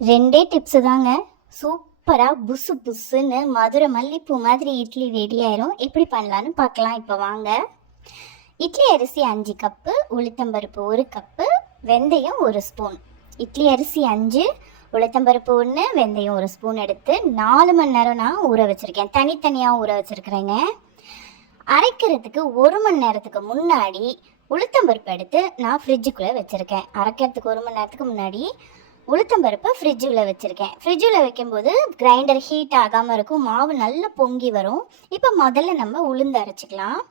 ரெண்டே டிப்ஸு தாங்க. சூப்பராக புசு புசுன்னு மதுரை மல்லிப்பூ மாதிரி இட்லி ரெடி ஆயிரும். எப்படி பண்ணலான்னு பார்க்கலாம். இப்போ வாங்க. இட்லி அரிசி 5 கப்பு, உளுத்தம்பருப்பு 1 கப்பு, வெந்தயம் 1 ஸ்பூன். இட்லி அரிசி 5, உளுத்தம்பருப்பு 1, வெந்தயம் 1 ஸ்பூன் எடுத்து 4 மணி நேரம் நான் ஊற வச்சுருக்கேன். தனித்தனியாக ஊற வச்சுருக்கிறேங்க. அரைக்கிறதுக்கு 1 மணி நேரத்துக்கு முன்னாடி உளுத்தம்பருப்பு எடுத்து நான் ஃப்ரிட்ஜுக்குள்ளே வச்சுருக்கேன். அரைக்கிறதுக்கு 1 மணி நேரத்துக்கு முன்னாடி உளுத்தம்பருப்பை ஃப்ரிட்ஜில் வச்சுருக்கேன். ஃப்ரிட்ஜில் வைக்கும்போது கிரைண்டர் ஹீட் ஆகாமல் இருக்கும், மாவு நல்லா பொங்கி வரும். இப்போ முதல்ல நம்ம உளுந்து அரைச்சிக்கலாம்.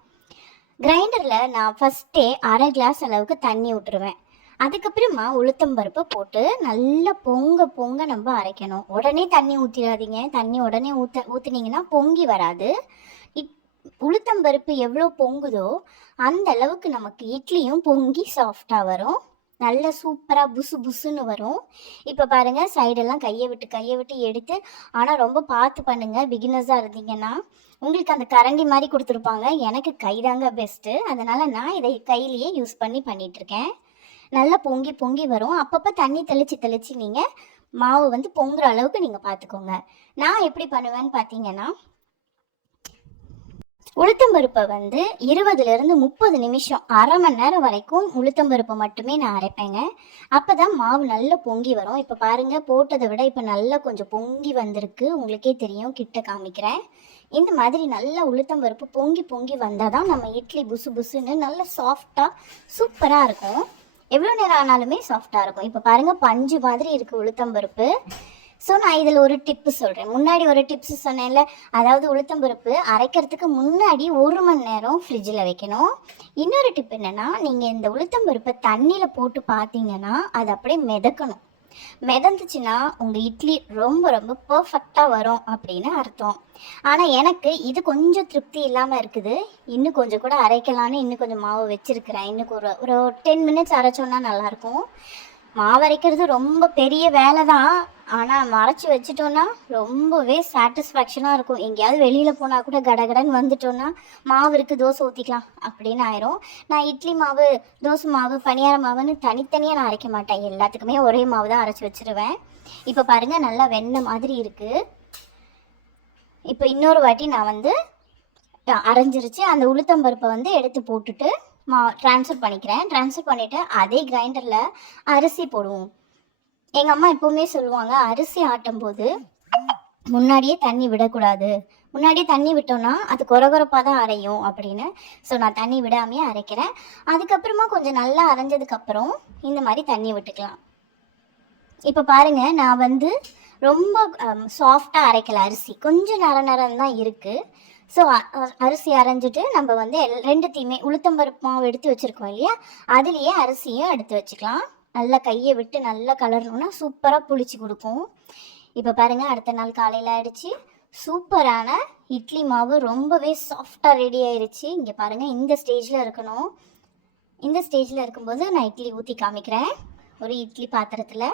கிரைண்டரில் நான் ஃபஸ்ட்டே அரை கிளாஸ் அளவுக்கு தண்ணி விட்டுருவேன். அதுக்கப்புறமா உளுத்தம்பருப்பை போட்டு நல்லா பொங்க பொங்க நம்ம அரைக்கணும். உடனே தண்ணி ஊற்றிடாதீங்க. தண்ணி உடனே ஊற்றுனீங்கன்னா பொங்கி வராது. உளுத்தம்பருப்பு எவ்வளோ பொங்குதோ அந்த அளவுக்கு நமக்கு இட்லியும் பொங்கி சாஃப்டாக வரும். நல்ல சூப்பராக புசு புசுன்னு வரும். இப்போ பாருங்கள், சைடெல்லாம் கையை விட்டு எடுத்து, ஆனால் ரொம்ப பார்த்து பண்ணுங்கள். பிகினர்ஸாக இருந்தீங்கன்னா உங்களுக்கு அந்த கரண்டி மாதிரி கொடுத்துருப்பாங்க. எனக்கு கைதாங்க பெஸ்ட்டு. அதனால் நான் இதை கையிலேயே யூஸ் பண்ணிகிட்ருக்கேன். நல்லா பொங்கி பொங்கி வரும். அப்பப்போ தண்ணி தெளித்து நீங்கள் மாவு பொங்குற அளவுக்கு நீங்கள் பார்த்துக்கோங்க. நான் எப்படி பண்ணுவேன்னு பார்த்தீங்கன்னா, உளுத்தம்பருப்பை 20லேருந்து 30 நிமிஷம், அரை மணி நேரம் வரைக்கும் உளுத்தம்பருப்பை மட்டுமே நான் அரைப்பேங்க. அப்போ தான் மாவு நல்லா பொங்கி வரும். இப்போ பாருங்கள், போட்டதை விட இப்போ நல்லா கொஞ்சம் பொங்கி வந்திருக்கு. உங்களுக்கே தெரியும், கிட்ட காமிக்கிறேன். இந்த மாதிரி நல்லா உளுத்தம்பருப்பு பொங்கி பொங்கி வந்தால் தான் நம்ம இட்லி புசு புசுன்னு நல்லா சாஃப்டாக சூப்பராக இருக்கும். எவ்வளோ நேரம் ஆனாலுமே சாஃப்டாக இருக்கும். இப்போ பாருங்கள், பஞ்சு மாதிரி இருக்குது உளுத்தம்பருப்பு. ஸோ நான் இதில் ஒரு டிப்பு சொல்கிறேன். முன்னாடி ஒரு டிப்ஸ் சொன்னேன்ல, அதாவது உளுத்தம்பருப்பு அரைக்கிறதுக்கு முன்னாடி 1 மணி நேரம் ஃப்ரிட்ஜில் வைக்கணும். இன்னொரு டிப் என்னென்னா, நீங்கள் இந்த உளுத்தம்பருப்பை தண்ணியில் போட்டு பார்த்தீங்கன்னா அது அப்படியே மிதக்கணும். மிதந்துச்சுன்னா உங்கள் இட்லி ரொம்ப ரொம்ப பர்ஃபெக்டாக வரும் அப்படின்னு அர்த்தம். ஆனால் எனக்கு இது கொஞ்சம் திருப்தி இல்லாமல் இருக்குது. இன்னும் கொஞ்சம் கூட அரைக்கலான்னு இன்னும் கொஞ்சம் மாவு வச்சுருக்கிறேன். இன்னும் ஒரு 10 மினிட்ஸ் அரைச்சோன்னா நல்லாயிருக்கும். மாவு அரைக்கிறது ரொம்ப பெரிய வேலை தான், ஆனால் அரைச்சி வச்சுட்டோன்னா ரொம்பவே சாட்டிஸ்ஃபேக்ஷனாக இருக்கும். எங்கேயாவது வெளியில் போனால் கூட கடகடன்னு வந்துட்டோன்னா மாவு இருக்குது, தோசை ஊற்றிக்கலாம் அப்படின்னு ஆயிரும். நான் இட்லி மாவு, தோசை மாவு, பணியார மாவுன்னு தனித்தனியாக நான் அரைக்க மாட்டேன். எல்லாத்துக்குமே ஒரே மாவு தான் அரைச்சி வச்சுருவேன். இப்போ பாருங்கள், நல்லா வெண்ணெய் மாதிரி இருக்குது. இப்போ இன்னொரு வாட்டி நான் அரைஞ்சிருச்சு. அந்த உளுத்தம்பருப்பை எடுத்து போட்டுட்டு ட்ரான்ஸ்ஃபர் பண்ணிக்கிறேன். ட்ரான்ஸ்ஃபர் பண்ணிவிட்டு அதே கிரைண்டரில் அரிசி போடுவோம். எங்கள் அம்மா எப்போவுமே சொல்லுவாங்க, அரிசி ஆட்டும் போது முன்னாடியே தண்ணி விடக்கூடாது. முன்னாடியே தண்ணி விட்டோன்னா அது கொரகொரப்பாக தான் அரையும் அப்படின்னு. ஸோ நான் தண்ணி விடாமையே அரைக்கிறேன். அதுக்கப்புறமா கொஞ்சம் நல்லா அரைஞ்சதுக்கப்புறம் இந்த மாதிரி தண்ணி விட்டுக்கலாம். இப்போ பாருங்கள், நான் ரொம்ப சாஃப்டாக அரைக்கல. அரிசி கொஞ்சம் நரம் தான் இருக்குது. ஸோ அரிசி அரைஞ்சிட்டு நம்ம ரெண்டுத்தையுமே உளுத்தம்பருப்பு மாவு எடுத்து வச்சுருக்கோம் இல்லையா, அதுலேயே அரிசியும் எடுத்து வச்சுக்கலாம். நல்லா கையை விட்டு நல்லா கலரணுன்னா சூப்பராக புளிச்சு கொடுக்கும். இப்போ பாருங்கள், அடுத்த நாள் காலையில் ஆகிடுச்சு. சூப்பரான இட்லி மாவு ரொம்பவே சாஃப்டாக ரெடி ஆயிடுச்சு. இங்கே பாருங்கள், இந்த ஸ்டேஜில் இருக்கணும். இந்த ஸ்டேஜில் இருக்கும்போது நான் இட்லி ஊற்றி காமிக்கிறேன். ஒரு இட்லி பாத்திரத்தில்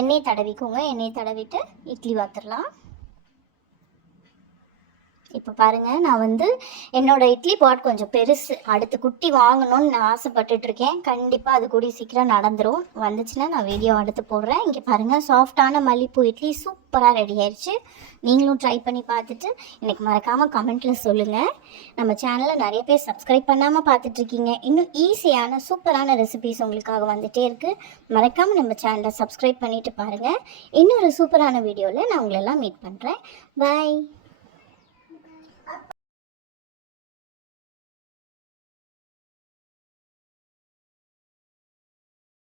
எண்ணெய் தடவிக்கோங்க. எண்ணெய் தடவிட்டு இட்லி வாத்துடலாம். இப்போ பாருங்கள், நான் என்னோடய இட்லி பாட் கொஞ்சம் பெருசு. அடுத்து குட்டி வாங்கணும்னு நான் ஆசைப்பட்டுட்ருக்கேன். கண்டிப்பாக அது கூடிய சீக்கிரம் நடந்துடும். வந்துச்சுன்னா நான் வீடியோ அடுத்து போடுறேன். இங்கே பாருங்கள், சாஃப்டான மல்லிப்பூ இட்லி சூப்பராக ரெடி ஆயிடுச்சு. நீங்களும் ட்ரை பண்ணி பார்த்துட்டு எனக்கு மறக்காமல் கமெண்ட்டில் சொல்லுங்கள். நம்ம சேனலில் நிறைய பேர் சப்ஸ்கிரைப் பண்ணாமல் பார்த்துட்ருக்கீங்க. இன்னும் ஈஸியான சூப்பரான ரெசிபிஸ் உங்களுக்காக வந்துகிட்டே இருக்குது. மறக்காமல் நம்ம சேனலை சப்ஸ்கிரைப் பண்ணிவிட்டு பாருங்கள். இன்னொரு சூப்பரான வீடியோவில் நான் உங்களெல்லாம் மீட் பண்ணுறேன். பாய்.